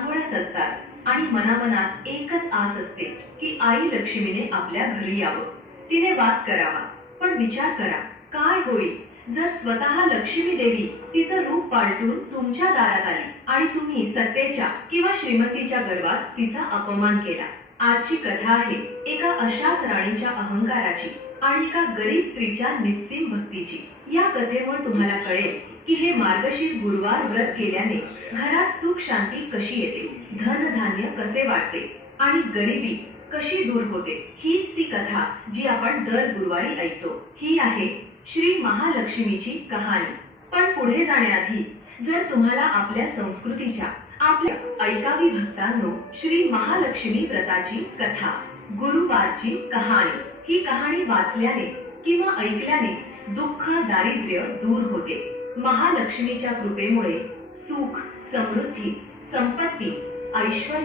रांगोळ्या असतात. आणि मनामनात एकच आस असते की आई लक्ष्मीने आपल्या घरी यावं. तिने वास करावा. पण विचार करा काय होईल? जर स्वतः लक्ष्मी देवी तिचं रूप पालटून तुमच्या दारात आली आणि तुम्ही सत्तेच्या किंवा श्रीमतीच्या गर्वात तिचा अपमान केला. आजची कथा आहे एका अशाच राणीच्या अहंकाराची आणि एका गरीब स्त्रीच्या निस्सीम भक्तीची. या कथेमुळे तुम्हाला कळेल की हे मार्गशीर गुरुवार व्रत केल्याने घरात सुख शांती कशी येते? धनधान्य कसे वाटते आणि गरिबी कशी दूर होते? हीच ती कथा जी आपण दर गुरुवारी ऐकतो. ही आहे श्री महालक्ष्मीची कहाणी. पण पुढे जाण्याआधी जर तुम्हाला आपल्या संस्कृतीच्या आपल्या ऐकावी भक्तांनो श्री महालक्ष्मी व्रताची कथा गुरुवारची कहाणी ही कहाणी वाचल्याने किंवा ऐकल्याने दुःख दारिद्र्य दूर होते. महालक्ष्मीच्या कृपेमुळे सुख समृद्धी संपत्ती ऐश्वर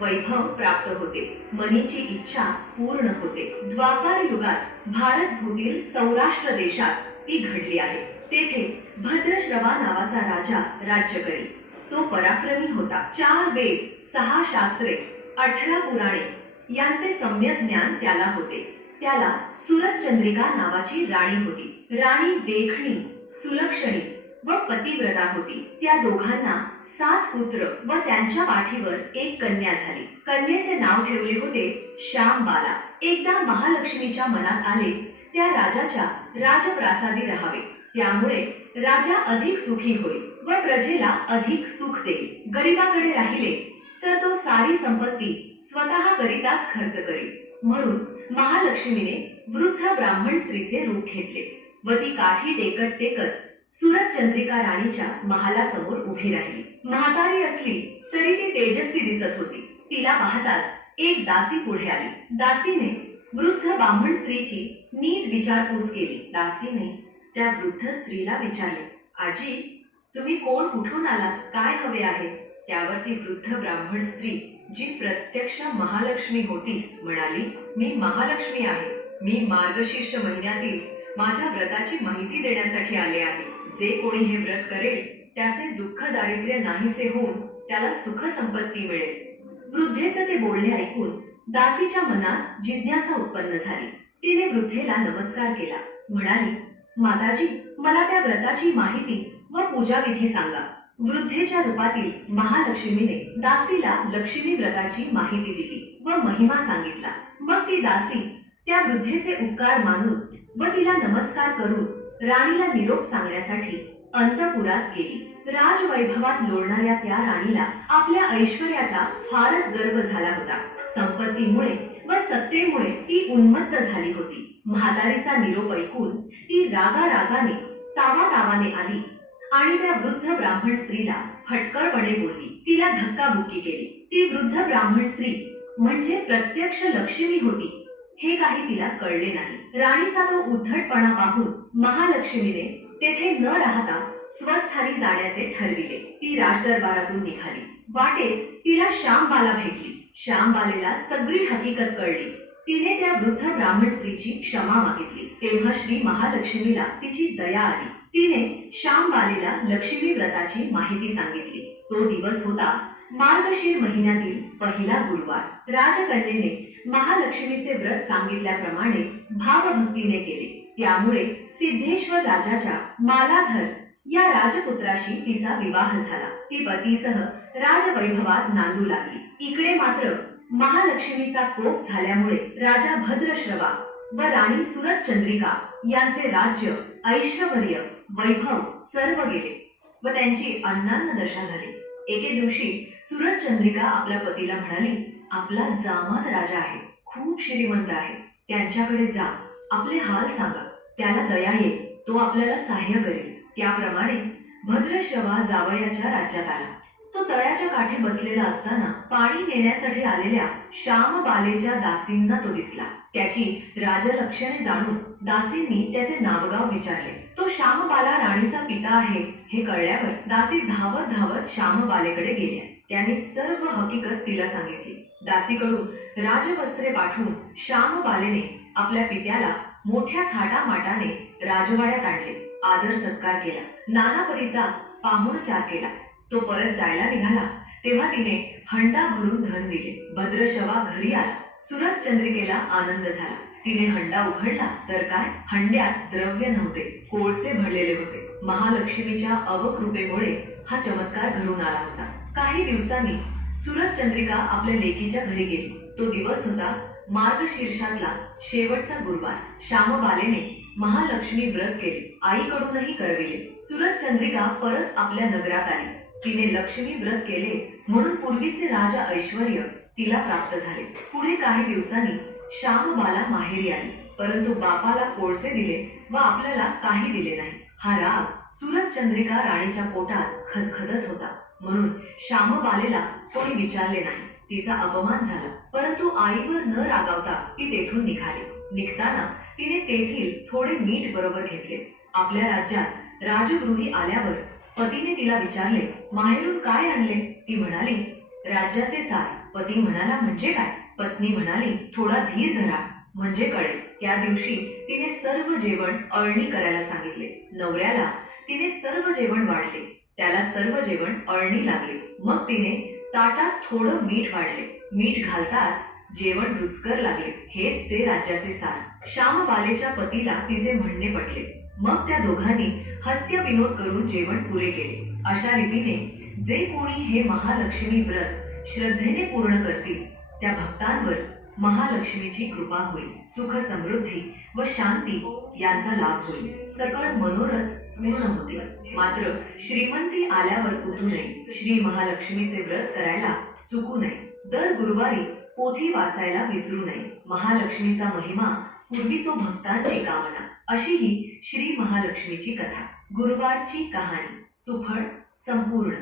वैभव प्राप्त होते. मनीची इच्छा पूर्ण होते. द्वापार युगात भारतभूतील सौराष्ट्र देशात ती घडली आहे. तेथे भद्रश्रवा नावाचा राजा राज्य करी तो पराक्रमी होता. चार वेद सहा शास्त्रे अठरा पुराणे यांचे सम्यक ज्ञान त्याला होते. त्याला सुरत चंद्रिका नावाची राणी होती. राणी देखणी सुलक्षणी व पतिव्रता होती. त्या दोघांना सात पुत्र व त्यांच्या पाठीवर एक कन्या झाली. कन्येचे नाव ठेवले होते श्यामबाला. एकदा महालक्ष्मीच्या मनात आले त्या राजाच्या राजप्रासादी राहावे. त्यामुळे राजा अधिक सुखी होईल व प्रजेला अधिक सुख देईल. गरिबाकडे राहिले तर तो सारी संपत्ती स्वतः करिताच खर्च करेल. म्हणून महालक्ष्मीने वृद्ध ब्राह्मण स्त्रीचे रूप घेतले व ती काठी टेकत टेकत सुरत चंद्रिका राणीच्या महालासमोर उभी राहिली. म्हातारी असली तरी ती तेजस्वी दिसत होती. तिला पाहताच एक दासी पुढे आली. दासीने वृद्ध ब्राह्मण स्त्रीची नीट विचारपूस केली. दासीने त्या वृद्ध स्त्रीला विचारले आजी तुम्ही कोण? कुठून आलात? काय हवे आहे? त्यावर ती वृद्ध ब्राह्मण स्त्री जी प्रत्यक्ष महालक्ष्मी होती म्हणाली मी महालक्ष्मी आहे. मी मार्गशीर्ष महिन्यातील माझ्या व्रताची माहिती देण्यासाठी आले आहे. जे कोणी हे व्रत करेल त्याचे दुःख दारिद्र्य नाहीसे होऊन त्याला सुख संपत्ती मिळेल. वृद्धेचे ते बोलणे ऐकून दासीच्या मनात जिज्ञासा उत्पन्न झाली. तिने वृद्धेला नमस्कार केला. म्हणाली माताजी मला त्या व्रताची माहिती व पूजाविधी सांगा. वृद्धेच्या रूपातील महालक्ष्मीने दासीला लक्ष्मी व्रताची माहिती दिली व महिमा सांगितला. मग ती दासी त्या वृद्धेचे उपकार मानून व तिला नमस्कार करून राणीला निरोप सांगण्यासाठी अंतपुरात गेली. राजवैभवात लोळणाऱ्या त्या राणीला आपल्या ऐश्वर्याचा फारच गर्व झाला होता. संपत्तीमुळे व सत्तेमुळे ती उन्मत्त झाली होती. म्हातारीचा निरोप ऐकून ती रागा रागाने तावा तावाने आली आणि त्या वृद्ध ब्राह्मण स्त्रीला फटकळपणे बोलली. तिला धक्काबुक्की केली. ती वृद्ध ब्राह्मण स्त्री म्हणजे प्रत्यक्ष लक्ष्मी होती. हे काही तिला कळले नाही. राणीचा तो उद्धटपणा पाहून महालक्ष्मीने तेथे न राहता स्वस्थानी जाण्याचे ठरविले. ती राजदरबारातून निघाली. वाटेत तिला श्यामबाला भेटली. श्यामबालेला सगळी हकीकत कळली. तिने त्या वृद्ध ब्राह्मण स्त्रीची क्षमा मागितली. तेव्हा श्री महालक्ष्मीला तिची दया आली. तिने श्यामबालेला लक्ष्मी व्रताची माहिती सांगितली. तो दिवस होता मार्गशीर महिन्यातील पहिला गुरुवार. राजकन्येने महालक्ष्मीचे व्रत सांगितल्याप्रमाणे भावभक्तीने केले. त्यामुळे सिद्धेश्वर राजाच्या मालाधर या राजपुत्राशी तिचा विवाह झाला. ती पतीसह राजवैभवात नांदू लागली. इकडे मात्र महालक्ष्मीचा कोप झाल्यामुळे राजा भद्रश्रवा व राणी सुरत चंद्रिका यांचे राज्य ऐश्वर्य वैभव सर्व गेले व त्यांची अन्नान्न दशा झाली. एके दिवशी सुरत चंद्रिका आपल्या पतीला म्हणाली आपला जामात राजा आहे खूप श्रीमंत आहे. त्यांच्याकडे जा आपले हाल सांगा. त्याला दया येईल तो आपल्याला सहाय्य करेल. त्याप्रमाणे भद्रश्रवा जावयाच्या राज्यात आला. तो तळ्याच्या काठी बसलेला असताना पाणी नेण्यासाठी आलेल्या श्यामबालेच्या दासींना तो दिसला. त्याची राजलक्षणे जाणून दासींनी त्याचे नावगाव विचारले. तो श्यामबाला राणीचा पिता आहे हे कळल्यावर दासी धावत धावत श्यामबालेकडे गेल्या त्याने सर्व हकीकत तिला सांगितली. दासीकडून राजवस्त्रे पाठवून श्यामबालेने आपल्या पित्याला मोठ्या थाटामाटाने राजवाड्यात आणले. आदर सत्कार केला. नाना परीचा पाहुणचार केला. तो परत जायला निघाला. तेव्हा तिने हंडा भरून धन दिले. भद्रशवा घरी आला. सुरत चंद्रिकेला आनंद झाला. तिने हंडा उघडला तर काय? हंड्यात द्रव्य नव्हते. कोळसे भरलेले होते. महालक्ष्मीच्या अवकृपेमुळे हा चमत्कार घडून आला होता. काही दिवसांनी सुरत चंद्रिका आपल्या लेकीच्या घरी गेली. तो दिवस होता मार्गशीर्षातला. शेवटचा गुरुवार. श्यामबालेने महालक्ष्मी व्रत केले. आईकडूनही करविले. सुरत चंद्रिका परत आपल्या नगरात आली. तिने लक्ष्मी व्रत केले म्हणून पूर्वीचे राजा ऐश्वर तिला प्राप्त झाले. पुढे काही दिवसांनी श्यामबाला माहेरी आली. परंतु बापाला कोळसे दिले व आपल्याला काही दिले नाही. हा राग सुरत चंद्रिका राणीच्या पोटात खदखदत होता. म्हणून श्यामबालेला कोणी विचारले नाही. तिचा अपमान झाला. परंतु आईवर न रागावता ती तेथून निघाली. निघताना तिने तेथील थोडे मीठ बरोबर घेतले. आपल्या राज्यात राजगृही आल्यावर पतीने तिला विचारले माहेरून काय आणले? ती म्हणाली राज्याचे सार. पती म्हणाला म्हणजे काय? पत्नी म्हणाली थोडा धीर धरा म्हणजे कळेल. त्या दिवशी तिने सर्व जेवण अळणी करायला सांगितले. नवऱ्याला तिने सर्व जेवण वाढले. त्याला सर्व जेवण अळणी लागले. मग तिने ताटात थोडं मीठ वाढले. मीठ घालताच जेवण रुचकर लागले. हेच ते राज्याचे सार. श्यामबालेच्या पतीला तिचे म्हणणे पटले. मग त्या दोघांनी हास्य विनोद करून जेवण पुरे केले. अशा रीतीने जे कोणी हे महालक्ष्मी व्रत श्रद्धेने पूर्ण करतील त्या भक्तांवर महालक्ष्मीची कृपा होईल. सुख समृद्धी व शांती यांचा लाभ होईल. सकळ मनोरथ पूर्ण होते मात्र श्रीमंती आल्यावर उतू नये. श्री महालक्ष्मीचे व्रत करायला चुकू नये. दर गुरुवारी पोथी वाचायला विसरू नये. महालक्ष्मीचा महिमा पूर्वी तो भक्तांची कामना. अशी ही श्री महालक्ष्मीची कथा. गुरुवारची कहाणी. सुफळ संपूर्ण.